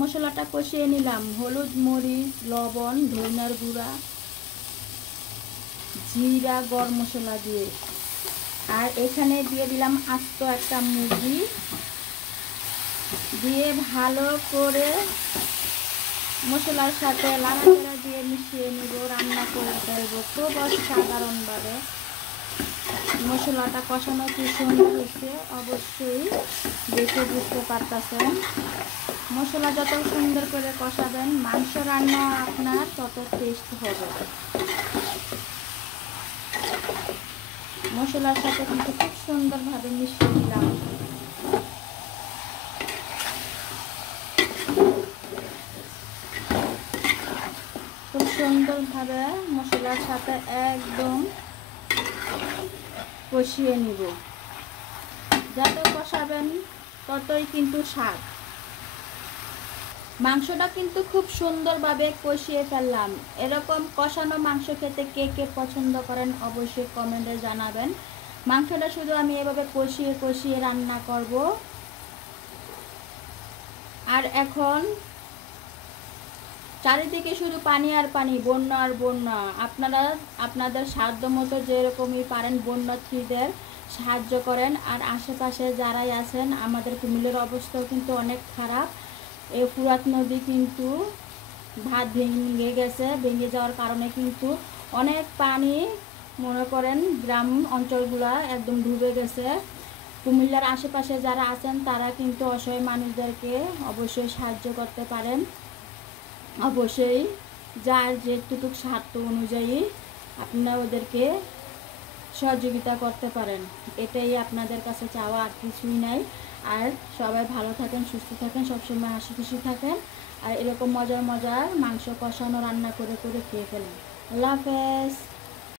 মশলাটা কষিয়ে নিলাম। হলুদ, মরিচ, লবণ, ধনিয়ার গুঁড়া, জিরা, গরম মশলা দিয়ে। আর এখানে দিয়ে দিলাম আস্ত একটা মুরগি দিয়ে ভালো করে মশলার সাথে নাড়াচাড়া দিয়ে মিশিয়ে নিব। রান্না করে ফেলবো খুব অসাধারণভাবে। মশলাটা কষানো কি সুন্দর হয়েছে অবশ্যই দেখে বুঝতে পারতেছেন। মশলা যত সুন্দর করে কষাবেন মাংস রান্না আপনার তত টেস্ট হবে। মশলার সাথে কিন্তু খুব সুন্দরভাবে মিশিয়ে দিলাম। খুব সুন্দরভাবে মশলার সাথে একদম কষিয়ে নিব। যত কষাবেন ততই কিন্তু স্বাদ। মাংসটা কিন্তু খুব সুন্দরভাবে কষিয়ে ফেললাম। এরকম কষানো মাংস খেতে কে কে পছন্দ করেন অবশ্যই কমেন্টে জানাবেন। মাংসটা শুধু আমি এভাবে কষিয়ে কষিয়ে রান্না করব। আর এখন চারিদিকে শুধু পানি আর পানি, বন্যা আর বন্যা। আপনারা আপনাদের সাধ্য মতো যেরকমই পারেন বন্যার্থীদের সাহায্য করেন। আর আশেপাশে যারাই আছেন, আমাদের কুমিল্লার অবস্থাও কিন্তু অনেক খারাপ। এই ফুরাত নদী কিন্তু ভাত ভেঙে গেছে। ভেঙে যাওয়ার কারণে কিন্তু অনেক পানি, মনে করেন গ্রাম অঞ্চলগুলো একদম ডুবে গেছে। কুমিল্লার আশেপাশে যারা আছেন তারা কিন্তু অসহায় মানুষদেরকে অবশ্যই সাহায্য করতে পারেন। অবশ্যই যার যেটুকু সাধ্য অনুযায়ী আপনারা ওদেরকে সহযোগিতা করতে পারেন। এটাই আপনাদের কাছে চাওয়া, আর কিছুই নাই। আর সবাই ভালো থাকেন, সুস্থ থাকেন, সবসময় হাসি খুশি থাকেন। আর এরকম মজার মজার মাংস কষানো রান্না করে করে খেয়ে ফেলেন। আল্লাহ হাফেজ।